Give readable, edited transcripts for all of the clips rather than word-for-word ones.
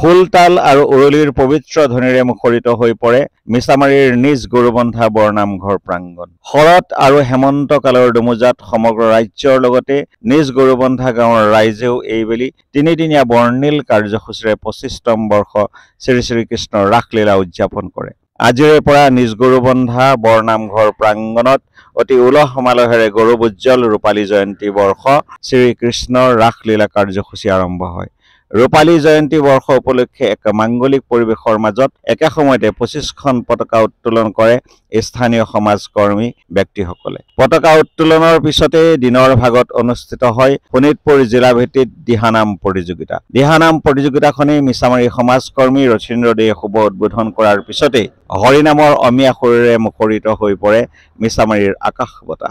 খোলতাল আৰু উৰুলিৰ পবিত্ৰ ধ্বনিৰে মুখৰিত হৈ পৰে মিছামাৰীৰ নিজ গৰুবন্ধা বৰনামঘৰ প্ৰাংগণ। শৰৎ আৰু হেমন্ত কালৰ দুমোজাত সমগ্ৰ ৰাজ্যৰ লগতে নিজ গৰুবন্ধা গাঁৱৰ ৰাইজেও এইবেলি তিনিদিনীয়া বৰ্ণিল কাৰ্যসূচীৰে 25তম বৰ্ষ শ্ৰী শ্ৰীকৃষ্ণৰ ৰাসলীলা উদযাপন কৰে। আজিৰে পৰা নিজ গৰুবন্ধা বৰনামঘৰ প্ৰাংগণত অতি উলহ মালহেৰে গৌৰৱোজ্জ্বল ৰূপালী জয়ন্তী বৰ্ষ শ্ৰীকৃষ্ণৰ ৰাসলীলা কাৰ্যসূচী আৰম্ভ হয়। ৰূপালী জয়ন্তী বৰ্ষ উপলক্ষে এক মাংগলিক পৰিৱেশৰ মাজত একে সময়তে 25খন পতাকা উত্তোলন কৰে স্থানীয় সমাজকৰ্মী ব্যক্তিসকলে। পতাকা উত্তোলনৰ পিছতে দিনৰ ভাগত অনুষ্ঠিত হয় শোণিতপুৰ জিলাভিত্তিক দিহানাম প্ৰতিযোগিতা। দিহানাম প্ৰতিযোগিতাখনেই মিছামাৰী সমাজকৰ্মী ৰথীন্দ্ৰ দেয়ে শুভ উদ্বোধন কৰাৰ পিছতে হৰিনামৰ অমীয়া সুৰেৰে মুখৰিত হৈ পৰে মিছামাৰীৰ আকাশ বতাহ।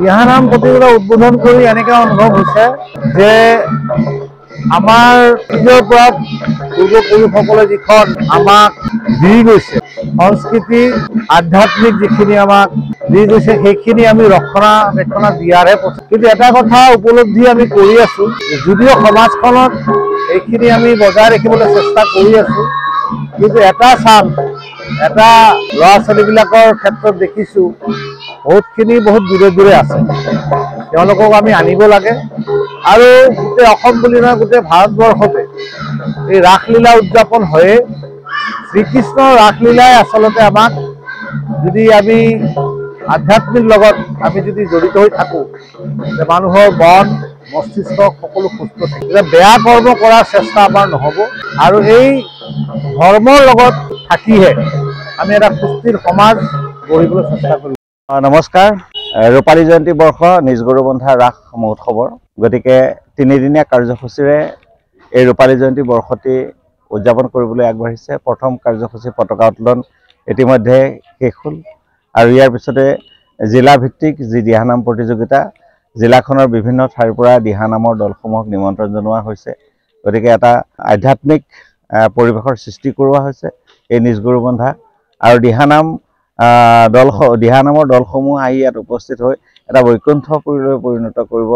দিহানাম প্ৰতিযোগিতা উদ্বোধন কৰি এনেকুৱা অনুভৱ হৈছে যে আমাৰ নিজৰ পৰা পূৰ্বপুৰুষসকলে যিখন আমাক দি গৈছে সংস্কৃতি আধ্যাত্মিক যিখিনি আমাক দি গৈছে সেইখিনি আমি ৰক্ষণাবেক্ষণ দিয়াৰহে প্ৰচেষ্টা। কিন্তু এটা কথা উপলব্ধি আমি কৰি আছো, যদিও সমাজখনত এইখিনি আমি বজাই ৰাখিবলৈ চেষ্টা কৰি আছো, কিন্তু এটা চাম এটা ল'ৰা ছোৱালীবিলাকৰ ক্ষেত্ৰত দেখিছোঁ বহুতখিনি বহুত দূৰে দূৰে আছে। তেওঁলোকক আমি আনিব লাগে আৰু গোটেই অসম বুলি নহয় গোটেই ভাৰতবৰ্ষতে এই ৰাসলীলা উদযাপন হয়ে। শ্ৰীকৃষ্ণৰ ৰাসলীলাই আচলতে আমাক যদি আমি আধ্যাত্মিক লগত আমি যদি জড়িত হৈ থাকোঁ, যে মানুহৰ মন মস্তিষ্ক সকলো সুস্থ থাকিলে বেয়া কৰ্ম কৰাৰ চেষ্টা আমাৰ নহ'ব আৰু এই ধৰ্মৰ লগত থাকিহে আমি এটা সুস্থিৰ সমাজ গঢ়িবলৈ চেষ্টা কৰিম। নমস্কাৰ। ৰূপালী জয়ন্তী বৰ্ষ নিজ গৰুবন্ধা ৰাস মহোৎসৱৰ গতিকে 3দিনীয়া কাৰ্যসূচীৰে এই ৰূপালী জয়ন্তী বৰ্ষটি উদযাপন কৰিবলৈ আগবাঢ়িছে। প্ৰথম কাৰ্যসূচী পতাকা উত্তোলন ইতিমধ্যে শেষ হ'ল আৰু ইয়াৰ পিছতে জিলাভিত্তিক যি দিহানাম প্ৰতিযোগিতা, জিলাখনৰ বিভিন্ন ঠাইৰ পৰা দিহানামৰ দলসমূহক নিমন্ত্ৰণ জনোৱা হৈছে। গতিকে এটা আধ্যাত্মিক পৰিৱেশৰ সৃষ্টি কৰোৱা হৈছে এই নিজ গৰুবন্ধা আৰু দিহানামৰ দলসমূহ আহি ইয়াত উপস্থিত হৈ এটা বৈকুণ্ঠপুৰীলৈ পৰিণত কৰিব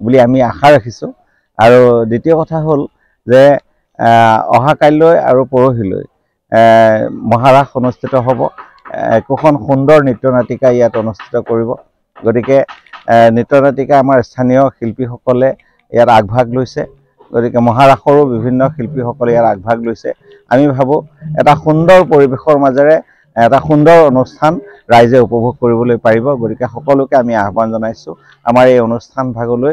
বুলি আমি আশা ৰাখিছোঁ। আৰু দ্বিতীয় কথা হ'ল যে অহা কাইলৈ আৰু পৰহিলৈ মহাৰাস অনুষ্ঠিত হ'ব। একোখন সুন্দৰ নৃত্যনাটিকা ইয়াত অনুষ্ঠিত কৰিব। গতিকে নৃত্যনাটিকা আমাৰ স্থানীয় শিল্পীসকলে ইয়াত আগভাগ লৈছে। গতিকে মহাৰাসৰো বিভিন্ন শিল্পীসকলে ইয়াত আগভাগ লৈছে। আমি ভাবোঁ এটা সুন্দৰ পৰিৱেশৰ মাজেৰে এটা সুন্দৰ অনুষ্ঠান ৰাইজে উপভোগ কৰিবলৈ পাৰিব। গতিকে সকলোকে আমি আহ্বান জনাইছোঁ আমাৰ এই অনুষ্ঠান ভাগলৈ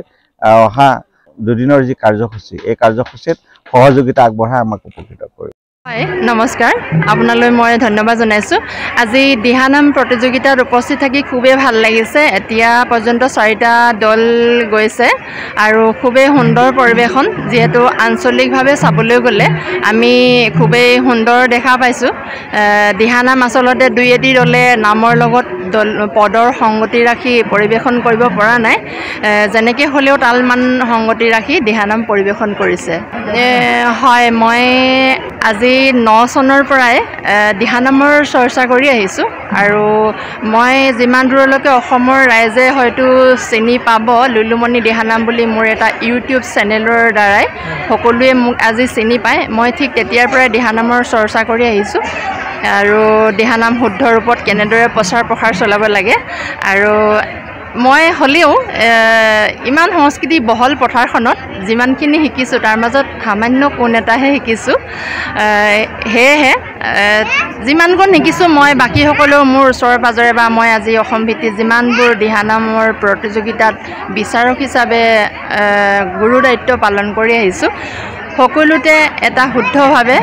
অহা দুদিনৰ যি কাৰ্যসূচী, এই কাৰ্যসূচীত সহযোগিতা আগবঢ়াই আমাক উপকৃত কৰিব। হয়, নমস্কাৰ। আপোনালৈ মই ধন্যবাদ জনাইছোঁ। আজি দিহানাম প্ৰতিযোগিতাত উপস্থিত থাকি খুবেই ভাল লাগিছে। এতিয়া পৰ্যন্ত 4টা দল গৈছে আৰু খুবেই সুন্দৰ পৰিৱেশন। যিহেতু আঞ্চলিকভাৱে চাবলৈ গ'লে আমি খুবেই সুন্দৰ দেখা পাইছোঁ। দিহানাম আচলতে 2-এটি দলে নামৰ লগত পদৰ সংগতি ৰাখি পৰিৱেশন কৰিব পৰা নাই। যেনেকৈ হ'লেও তালমান সংগতি ৰাখি দিহানাম পৰিৱেশন কৰিছে। হয়, মই আজি 9 চনৰ পৰাই দিহানামৰ চৰ্চা কৰি আহিছোঁ আৰু মই যিমান দূৰলৈকে অসমৰ ৰাইজে হয়তো চিনি পাব, লুলুমণি দিহানাম বুলি মোৰ এটা ইউটিউব চেনেলৰ দ্বাৰাই সকলোৱে মোক আজি চিনি পায়। মই ঠিক তেতিয়াৰ পৰাই দিহানামৰ চৰ্চা কৰি আহিছোঁ আৰু দিহানাম শুদ্ধ ৰূপত কেনেদৰে প্ৰচাৰ প্ৰসাৰ চলাব লাগে। আৰু মই হ'লেও ইমান সংস্কৃতি বহল পথাৰখনত যিমানখিনি শিকিছোঁ তাৰ মাজত সামান্য কোন এটাহে শিকিছোঁ। সেয়েহে যিমানকণ শিকিছোঁ মই বাকীসকলেও মোৰ ওচৰে পাঁজৰে বা মই আজি অসম ভিত্তিত যিমানবোৰ দিহানামৰ প্ৰতিযোগিতাত বিচাৰক হিচাপে গুৰু দায়িত্ব পালন কৰি আহিছোঁ, সকলোতে এটা শুদ্ধভাৱে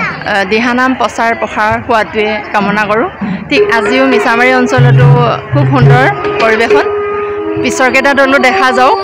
দিহানাম প্ৰচাৰ প্ৰসাৰ হোৱাটোৱে কামনা কৰোঁ। ঠিক আজিও মিছামাৰী অঞ্চলতো খুব সুন্দৰ পৰিৱেশন। পিছৰকেইটা দলো দেখা যাওক।